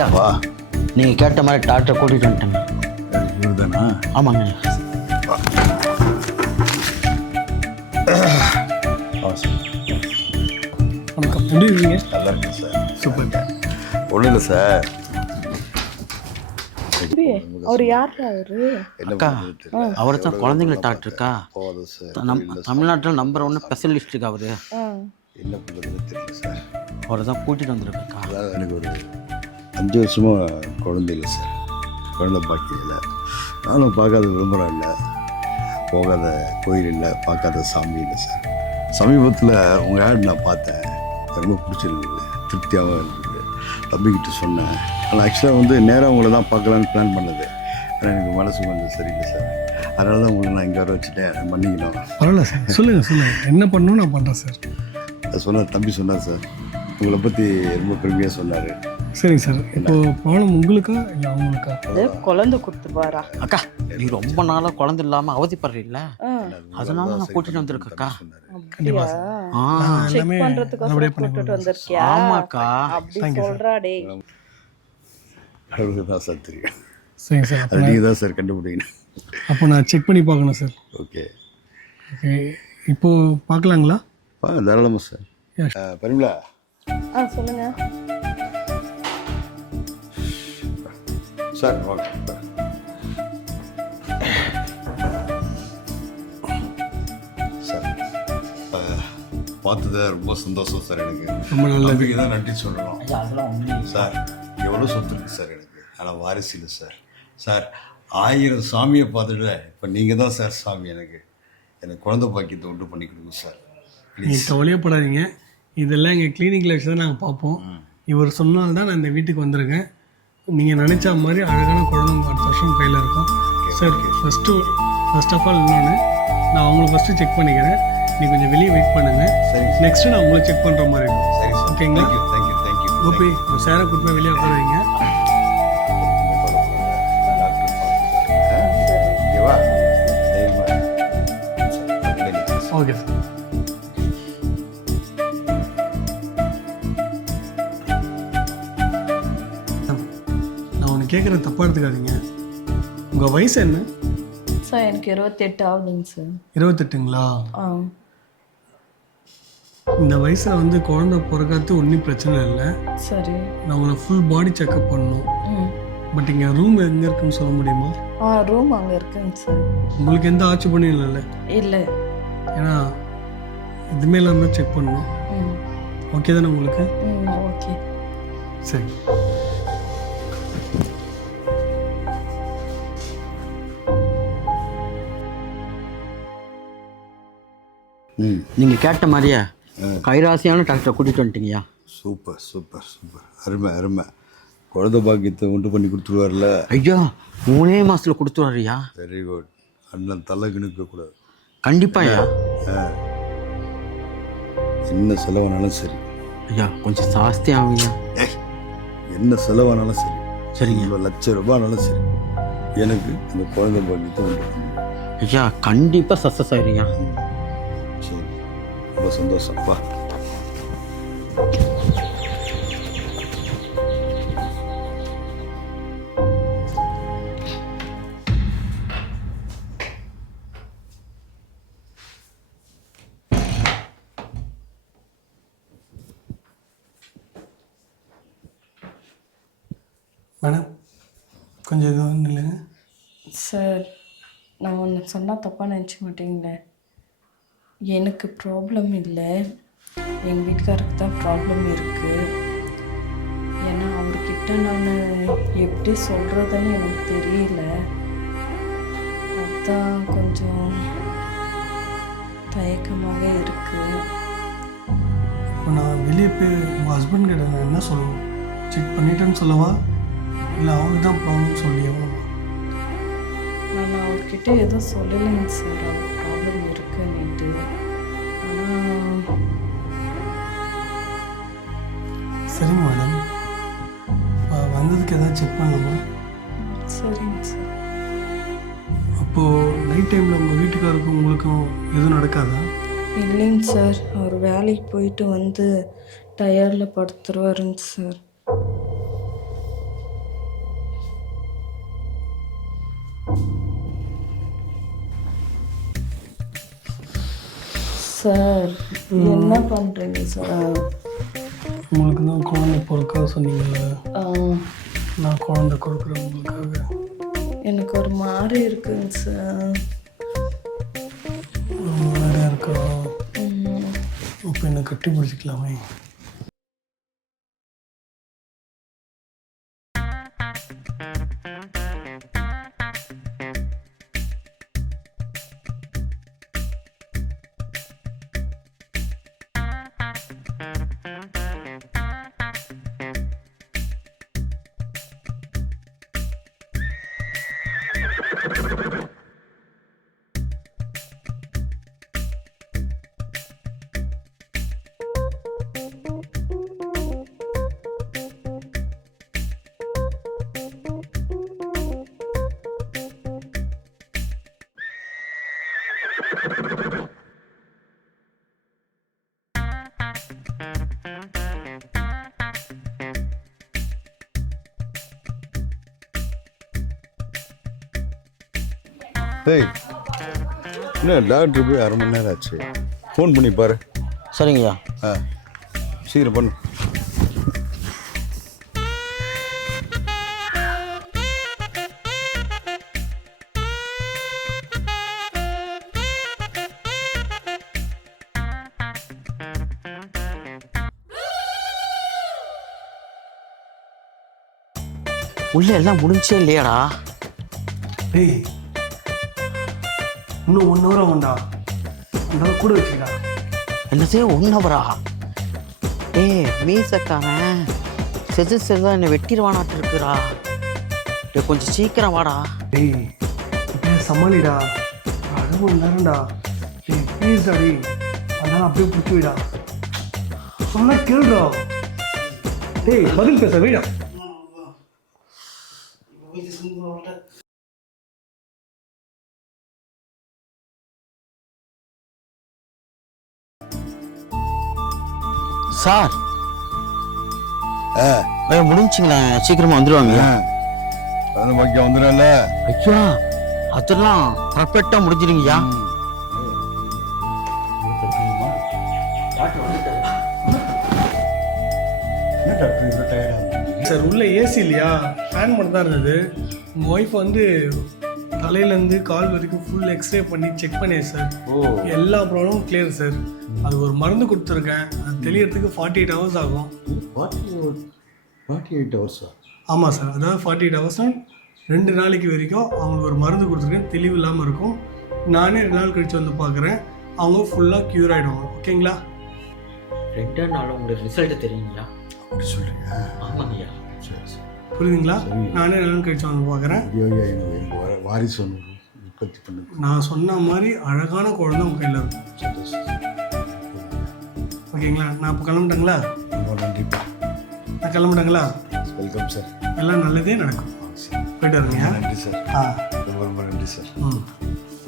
ஐயா வா. நீங்கள் கேட்ட மாதிரி டாக்டரை கூட்டிகிட்டு வந்துட்டேங்க. இவர் தானா? ஆமாங்க. வணக்கம், எப்படி இருக்கீங்க? நல்லா இருக்கு சார். சூப்பர். ஒன்றும் இல்லை சார். அவர் யாரா அவரு? அக்கா அவர் தான் குழந்தைங்கள டாக்டருக்கா. போதும் சார். தமிழ்நாட்டில் நம்பர் 1 ஸ்பெஷலிஸ்ட்டுக்கு அவர். என்ன பண்ணுறதுன்னு தெரியல சார். அவரை தான் கூட்டிகிட்டு வந்துருக்கா. அதாவது எனக்கு ஒரு 5 வருஷமாக குழந்தை இல்லை சார். குழந்தை பாக்கியம் இல்லை. நானும் பார்க்காத விளம்பரம் இல்லை, போகாத கோயில் இல்லை, பார்க்காத சாமி இல்லை சார். சமீபத்தில் உங்கள் ஆட் நான் பார்த்தேன், ரொம்ப பிடிச்சிருந்தது, திருப்தியாகவும் இருந்தது. தம்பிக்கிட்ட சொன்னேன். ஆனால் ஆக்சுவலாக நேராக உங்களை தான் பார்க்கலான்னு பிளான் பண்ணது. ஆனால் எனக்கு மனசு கொஞ்சம் சரியில்லை சார். அதனால தான் உங்களை நான் இங்கே வர வச்சுட்டேன். பண்ணிக்கணும். பரவாயில்ல சார், சொல்லுங்கள் என்ன பண்ணணும் நான் பண்ணுறேன் சார். அது சொன்னார், தம்பி சொன்னார் சார். உங்களை பற்றி ரொம்ப பெருமையாக சொன்னார். சரிங்க சார். இப்போ ப்ராப்ளம் உங்களுக்கா இல்லை அவங்களுக்கா? குழந்தை கொடுத்துருவாரா? அக்கா நீ ரொம்ப நாளாக குழந்தை இல்லாமல் அவதிப்படுறீங்கள, அதனால நான் கூட்டிகிட்டு வந்திருக்கேக்கா. கண்டிப்பாக சார். செக் பண்றதுக்கு கூட்டிட்டு வந்திருக்கியா? ஆமாக்கா. அப்படி சொல்றா டேய். அவருக்கு தான் சார் தெரியும். சரிங்க சார். அது நீங்கள் தான் சார் கண்டுபிடிக்கணும். அப்போ நான் செக் பண்ணி பார்க்கணும் சார். ஓகே ஓகே, இப்போது பார்க்கலாங்களா? தாராளமாக சார். பரிமளா, சொல்லுங்க சார் வாங்க. சார் பார்த்தது ரொம்ப சந்தோஷம் சார். எனக்கு ரொம்ப நல்லது. நம்பிக்கை தான் நன்றி சொல்லணும் அதெல்லாம் ஒன்றும் சார். எவ்வளோ சொத்து இருக்குது சார் எனக்கு, ஆனால் வாரிசு இல்லை சார். சார் 1000 சாமியை பார்த்துட்டு இப்போ நீங்கள் தான் சார் சாமி. எனக்கு குழந்தை பாக்கியத்தை உண்டு பண்ணி கொடுங்க சார். நீங்கள் கவலையப்படாதீங்க, இதெல்லாம் எங்கள் கிளினிக்கில் வச்சு தான் நாங்கள் பார்ப்போம். இவர் சொன்னால் தான் நான் இந்த வீட்டுக்கு வந்திருக்கேன். நீங்கள் நினச்ச மாதிரி அழகான குழந்தை உங்கள் அடுத்த வருஷம் கையில் இருக்கும் சார். ஃபர்ஸ்ட் ஆஃப் ஆல் இன்னொன்று, நான் அவங்கள ஃபஸ்ட்டு செக் பண்ணிக்கிறேன். நீ கொஞ்சம் வெளியே வெயிட் பண்ணுங்கள். சரி. நெக்ஸ்ட்டு நான் உங்களை செக் பண்ணுற மாதிரி இருக்கும். சரி சார். ஓகேங்களா? தேங்க்யூ. கோபி, சேரை கூட்டு போய் வெளியே உட்கார வைங்க. Okay sir. நான் ஒன்று கேட்குறேன், தப்பாக எடுத்துக்காதீங்க. உங்கள் வயசு என்ன சார்? எனக்கு 28 ஆகுதுங்க சார். 28ங்களா? இந்த வயசில் குழந்தை பிறக்காது ஒன்றும் பிரச்சனை இல்லை. சரி. நான் உங்களை ஃபுல் பாடி செக்அப் பண்ணணும். பட் இங்கே ரூம் எங்கே இருக்குன்னு சொல்ல முடியுமா? ரூம் அங்கே இருக்குங்க சார். உங்களுக்கு எந்த ஆட்சி பண்ணியும் இல்லைல்ல? இல்லை. ஏன்னா இதுமே இல்லாமல் தான் செக் பண்ணணும். ஓகே தானே உங்களுக்கு? ஓகே. சரி. நீங்கள் கேட்ட மாதிரியே கைராசியான டாக்டரை கூட்டிகிட்டு வந்துட்டீங்கய்யா. சூப்பர். அருமை. குழந்தை பாக்கியத்தை உண்டு பண்ணி கொடுத்துருவார்ல. ஐயா 3 மாதத்தில் கொடுத்துருவாருயா. Very good. அண்ணன் தலை கிணக்கக்கூடாது. கண்டிப்பாயா. என்ன செலவானாலும் சரி ஐயா, கொஞ்சம் ஜாஸ்தி ஆகுயா. என்ன செலவானாலும் சரி, சரிங்க. 1 லட்சம் ரூபாய்னாலும் சரி, எனக்கு அந்த குழந்தை பாக்கியத்தை உண்டு பண்ணி. ஐயா கண்டிப்பாக சக்ஸஸ் ஆயிருயா. சரி, ரொம்ப சந்தோஷம். வா. மேடம், கொஞ்சம் எதுவும் இல்லைங்க சார். நான் ஒன்று சொன்னால் தப்பாக நினச்சிக்க மாட்டீங்களே. எனக்கு ப்ராப்ளம் இல்லை, எங்கள் வீட்டுக்காருக்கு தான் ப்ராப்ளம் இருக்குது. ஏன்னா அவர்கிட்ட நான் எப்படி சொல்கிறதுன்னு எனக்கு தெரியல. அதுதான் கொஞ்சம் தயக்கமாகவே இருக்குது. இப்போ நான் வெளியே போய் உங்கள் ஹஸ்பண்ட் கிட்ட நான் என்ன சொல்லணும்? செக் பண்ணிட்டேன்னு சொல்லவா, இல்லை அவங்களுக்கு தான் ப்ராப்ளம் சொல்லி எவ்வளோ? நான் அவர்கிட்ட எதுவும் சொல்லலைங்க சார், அவர் ப்ராப்ளம் இருக்குன்னுட்டு. ஆனால் சரிங்க மேடம், வந்ததுக்கு எதாவது செக் பண்ணலாமா? சரிங்க சார். அப்போது நைட் டைமில் உங்கள் வீட்டுக்காருக்கும் உங்களுக்கும் எதுவும் நடக்காதா? இல்லைங்க சார், அவர் வேலைக்கு போயிட்டு வந்து டயர்டில் படுத்துருவாருங்க சார். சார் என்ன பண்ணுறீங்க சார்? உங்களுக்கு தான் குழந்தை பிறக்க சொன்னீங்கல்ல, ஆ, நான் குழந்தை கொடுக்குறேன் உங்களுக்காக. எனக்கு ஒரு மாதிரி இருக்குங்க சார். வேறு இருக்கா? இப்போ என்னை கட்டி பிடிச்சிக்கலாமே. ஏய், என்ன டாக்டர் போய் 1/2 மணி நேரம் ஆச்சு. ஃபோன் பண்ணி பாரு. சரிங்கய்யா. ஆ, சீக்கிரம் பண்ணு. உள்ளே எல்லாம் முடிஞ்சே இல்லையாடா? டேய், இன்னும் 1 hour ஆகும்டா. அந்த கூட வச்சுக்கடா. என்னது 1 hour-ஆ? மீசக்காரன் செதுதான் என்னை வெட்டிடுவானாட்டு இருக்குறா. கொஞ்சம் சீக்கிரம் வாடா. டேய், இப்படியே சமாளிடா. 1/2 மணி நேரம்டா. டேய் ப்ளீஸ்டா டேய், அதனால அப்படியே பிடிச்சி விடா. சொன்னா கேளுடா. டேய் பதில் பேச வைடா. சார் ஆ, முடிஞ்சுங்களா? சீக்கிரமா வந்துடுவாங்க. குழந்தை பாக்கியம் வந்துடும்ல. ஐயா அதெல்லாம் பர்ஃபெக்டாக முடிஞ்சிருங்கய்யா. என்ன டாக்டர் இவ்வளோ டயர்டாக? சார் உள்ள ஏசி இல்லையா, ஃபேன் மட்டும் தான் இருந்தது. உங்கள் ஒய்ஃப் வந்து தலையிலேருந்து கால் வரைக்கும் ஃபுல் எக்ஸ்ரே பண்ணி செக் பண்ணியேன் சார். எல்லா ப்ராப்ளமும் கிளியர் சார். அது ஒரு மருந்து கொடுத்துருக்கேன், அது தெளியறதுக்கு 48 hours ஆகும். 48 hours-ஆ? ஆமாம் சார், அதாவது 48 hours 2 நாளைக்கு வரைக்கும் அவங்களுக்கு ஒரு மருந்து கொடுத்துருக்கேன், தெளிவு இல்லாமல் இருக்கும். நானே 2 நாள் கழிச்சு வந்து பார்க்குறேன், அவங்க ஃபுல்லாக க்யூர் ஆகிடுவாங்க. ஓகேங்களா? 2 நாள் உங்களுக்கு ரிசல்ட் தெரியுங்களா? அப்படி சொல்கிறீங்க? ஆமாங்கய்யா. சரி சரி. புரியுதுங்களா? நானே 2 நாள் கழிச்சு வந்து பார்க்குறேன். ஐயோ, எனக்கு வாரிசு ஒன்று உற்பத்தி பண்ணுது. நான் சொன்ன மாதிரி அழகான குழந்தை உங்கள் கையில் இருக்கும். ஓகேங்களா? நான் இப்போ கிளம்பிட்டேங்களா? ரொம்ப நன்றிப்பா. நான் கிளம்பிட்டேங்களா? Welcome sir. எல்லாம் நல்லதே நடக்கும். போயிட்டு வருங்க. நன்றி சார். ஆ, ரொம்ப ரொம்ப நன்றி சார். ம்,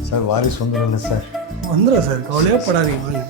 சார் வாரிசு வந்துடும்ல சார்? வந்துடும் சார், கவலையே படாதீங்க. வாங்க.